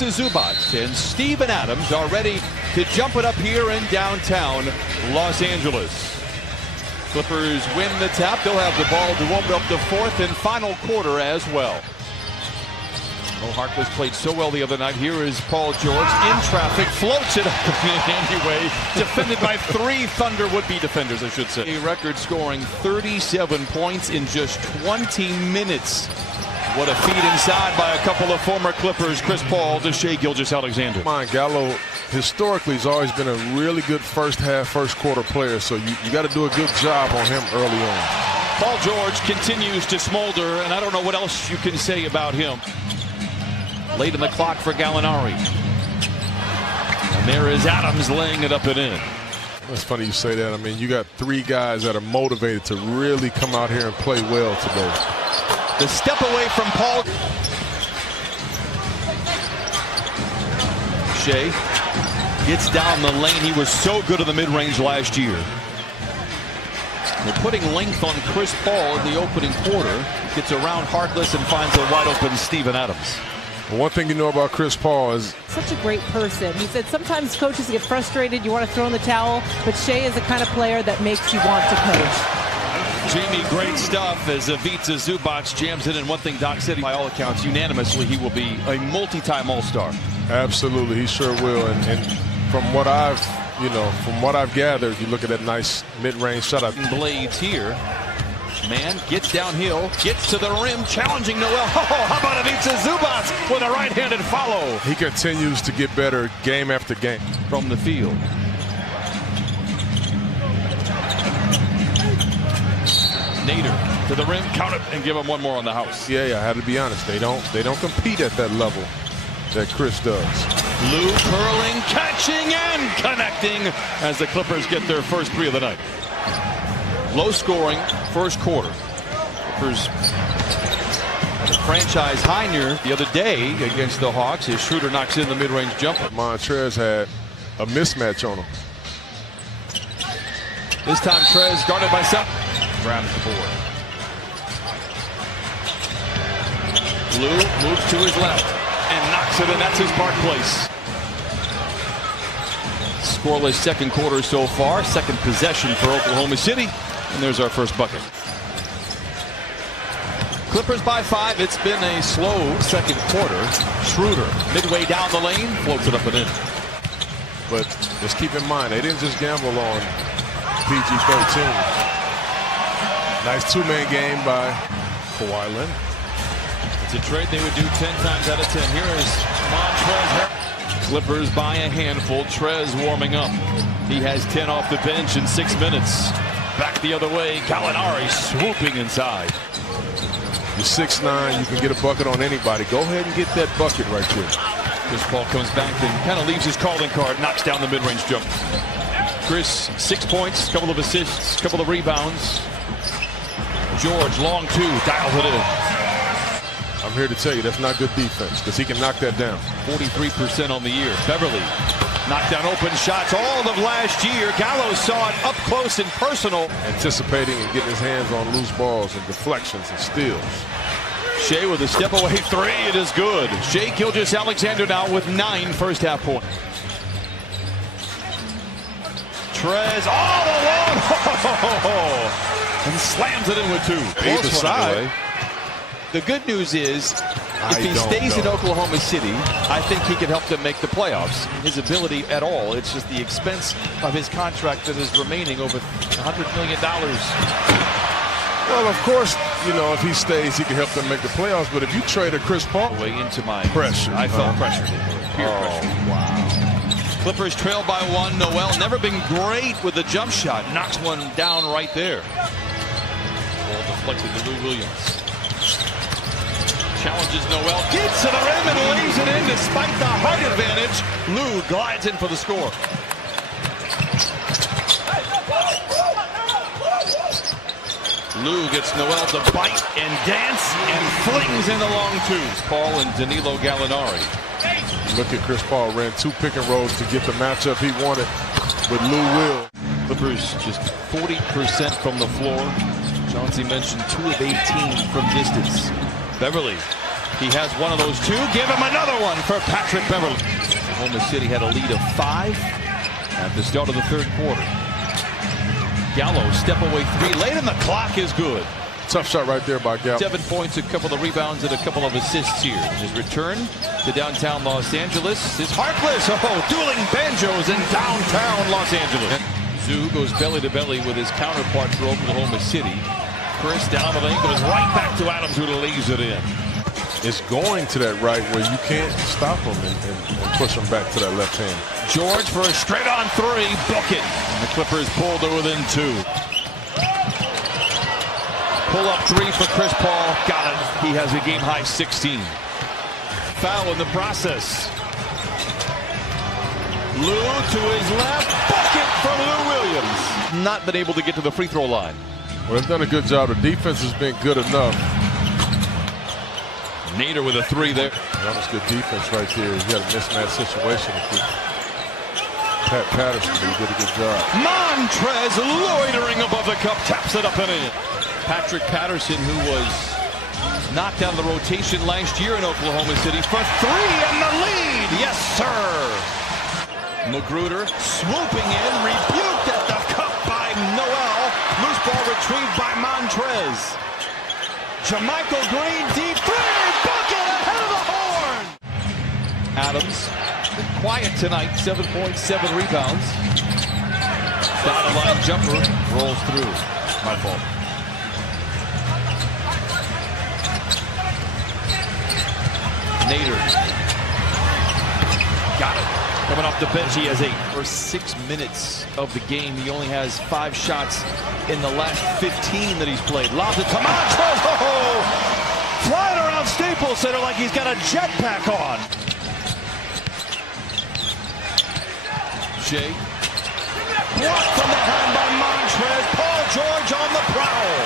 Ivica Zubac and Steven Adams are ready to jump it up here in downtown Los Angeles. Clippers win the tap. They'll have the ball to open up the fourth and final quarter as well. Oh, Harkless played so well the other night. Here is Paul George in traffic, floats it up anyway. Defended by three Thunder would-be defenders, I should say. A record scoring 37 points in just 20 minutes. What a feed inside by a couple of former Clippers, Chris Paul to Shai Gilgeous-Alexander. Gallo historically has always been a really good first half, first quarter player, so you got to do a good job on him early on. Paul George continues to smolder, and I don't know what else you can say about him. Late in the clock for Gallinari. And there is Adams laying it up and in. It's funny you say that. I mean, you got three guys that are motivated to really come out here and play well today. The step away from Paul. Shai gets down the lane. He was so good in the mid-range last year. They're putting length on Chris Paul in the opening quarter. Gets around Harkless and finds a wide-open Steven Adams. One thing you know about Chris Paul is such a great person. He said sometimes coaches get frustrated, you want to throw in the towel, but Shai is the kind of player that makes you want to coach. Jamie, great stuff as Ivica Zubac jams it in. One thing Doc said, by all accounts, unanimously, he will be a multi-time All-Star. Absolutely, he sure will. And from what I've gathered, you look at that nice mid-range shot. Blades here. Man gets downhill, gets to the rim, challenging Noel. Oh, how about Ivica Zubac with a right-handed follow? He continues to get better game after game. From the field. Nader to the rim, count it, and give him one more on the house. Yeah, I had to be honest. They don't compete at that level that Chris does. Lou curling, catching, and connecting as the Clippers get their first three of the night. Low scoring first quarter. Clippers had a franchise high near the other day against the Hawks. His Schroeder knocks in the mid-range jumper. Montrez had a mismatch on him. This time Trez guarded by Seth. Grabs the board. Lou moves to his left and knocks it in. That's his Park Place. Scoreless second quarter so far. Second possession for Oklahoma City. And there's our first bucket. Clippers by 5. It's been a slow second quarter. Schroeder midway down the lane, floats it up and in. But just keep in mind, they didn't just gamble on PG-13. Nice two-man game by Kawhi Leonard. It's a trade they would do 10 times out of 10. Here is Montrez. Clippers by a handful. Trez warming up. He has 10 off the bench in 6 minutes. Back the other way, Gallinari swooping inside. You're 6'9", you can get a bucket on anybody. Go ahead and get that bucket right there. Chris Paul comes back and kind of leaves his calling card, knocks down the mid-range jumper. Chris, 6 points, couple of assists, couple of rebounds. George, long two, dials it in. I'm here to tell you that's not good defense because he can knock that down. 43% on the year. Beverly knocked down open shots all of last year. Gallo saw it up close and personal. Anticipating and getting his hands on loose balls and deflections and steals. Shai with a step away three. It is good. Shai Gilgeous-Alexander now with 9 first half points. Trez all alone. And slams it in with 2. Either side. The good news is, if he stays in Oklahoma City, I think he can help them make the playoffs. His ability at all, it's just the expense of his contract that is remaining over $100 million. Well, of course, if he stays, he can help them make the playoffs. But if you trade a Chris Paul, way into my pressure, I felt pressured. Peer pressure. Wow. Clippers trail by 1. Noel never been great with the jump shot. Knocks one down right there. Ball deflected to Lou Williams. Challenges Noel, gets to the rim and lays it in despite the height advantage. Lou glides in for the score. Lou gets Noel to bite and dance and flings in the long twos. Paul and Danilo Gallinari. Look at Chris Paul, ran 2 pick and rolls to get the matchup he wanted with Lou Will. Clippers just 40% from the floor. Chauncey mentioned 2 of 18 from distance. Beverly He has one of those two. Give him another one for Patrick Beverly. Oklahoma City had a lead of 5 at the start of the third quarter. Gallo, step away 3 late, and the clock is good. Tough shot right there by Gallo. 7 points, a couple of rebounds, and a couple of assists here. His return to downtown Los Angeles is Harkless. Oh, dueling banjos in downtown Los Angeles. Zoo goes belly to belly with his counterpart for Oklahoma City. Chris down the lane, goes right back to Adams, who lays it in. It's going to that right where you can't stop him and push him back to that left hand. George for a straight-on 3, book it. And the Clippers pull to within 2. Pull-up 3 for Chris Paul. Got it. He has a game-high 16. Foul in the process. Lou to his left. Bucket for Lou Williams. Not been able to get to the free throw line. Well, they've done a good job. The defense has been good enough. Nader with a 3 there. That was good defense right there. He had a mismatch situation with Pat Patterson, but he did a good job. Montrez loitering above the cup, taps it up and in. Patrick Patterson, who was knocked out of the rotation last year in Oklahoma City for 3 and the lead. Yes, sir. Magruder swooping in, rebuked at the cup by Noel. Loose ball retrieved by Montrez. Jermichael Green, deep 3, bucket ahead of the horn. Adams, quiet tonight, 7 points, 7 rebounds. Dotted line jumper, rolls through. My fault. Nader. Got it. Coming off the bench, he has 8. For 6 minutes of the game, he only has 5 shots in the last 15 that he's played. Lobs it to Montrez. Oh! Flying around Staples Center like he's got a jetpack on. Shea. Blocked from behind by Montrez. Paul George on the prowl.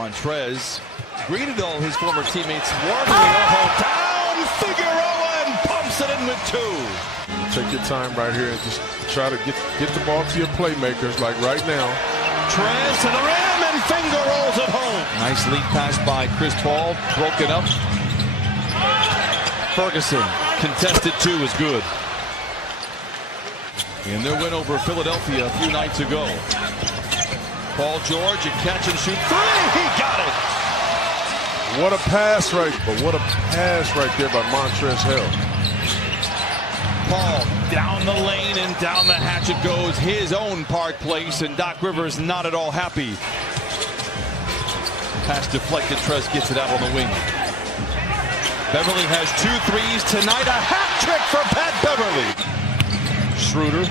Montrez greeted all his former teammates warmly. Oh, down Figueroa and pumps it in with 2. Take your time right here and just try to get the ball to your playmakers like right now. Trez to the rim and finger rolls it home. Nice lead pass by Chris Paul. Broken up. Ferguson. Contested 2 is good. In their win over Philadelphia a few nights ago. Paul George, a catch and shoot 3. He got it. What a pass right there by Montrezl Harrell. Paul down the lane and down the hatch it goes. His own Park Place, and Doc Rivers not at all happy. Pass deflected. Trez gets it out on the wing. Beverly has 2 threes tonight. A hat trick for Pat Beverly. Schroeder.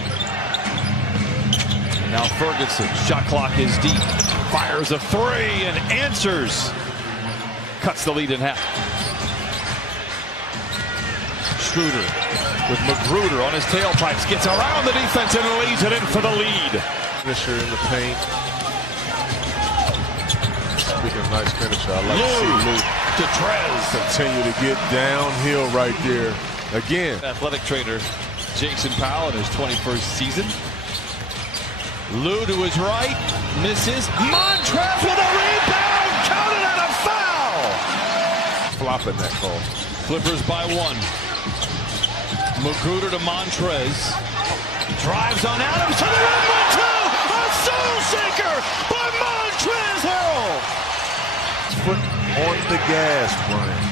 Now Ferguson. Shot clock is deep. Fires a 3 and answers. Cuts the lead in half. Schroeder with Magruder on his tailpipes. Gets around the defense and lays it in for the lead. Finisher in the paint. Speaking of nice finisher, I like to see Lou to Trez. Continue to get downhill right there. Again. Athletic trainer Jason Powell in his 21st season. Lou to his right. Misses. Montrez with a rebound. Counted and a foul. Flopping that call. Clippers by 1. Magruder to Montrez. Drives on Adams to the rim with 2. A soul shaker by Montrez Harrell. Foot on the gas, Brian.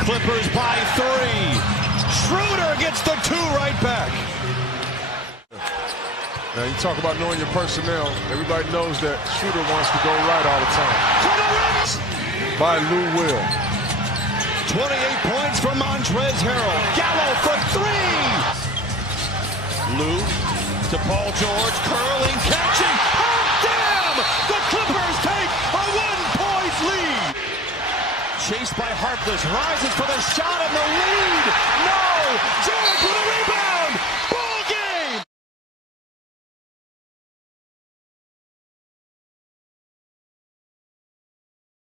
Clippers by 3. Schroeder gets the 2 right back. Now you talk about knowing your personnel. Everybody knows that Schroeder wants to go right all the time. By Lou Will. 28 points for Montrez Harrell. Gallo for 3. Lou to Paul George, curling, catching. Oh, damn! The Clippers take a 1-point lead. Chased by Harkless, rises for the shot, and the lead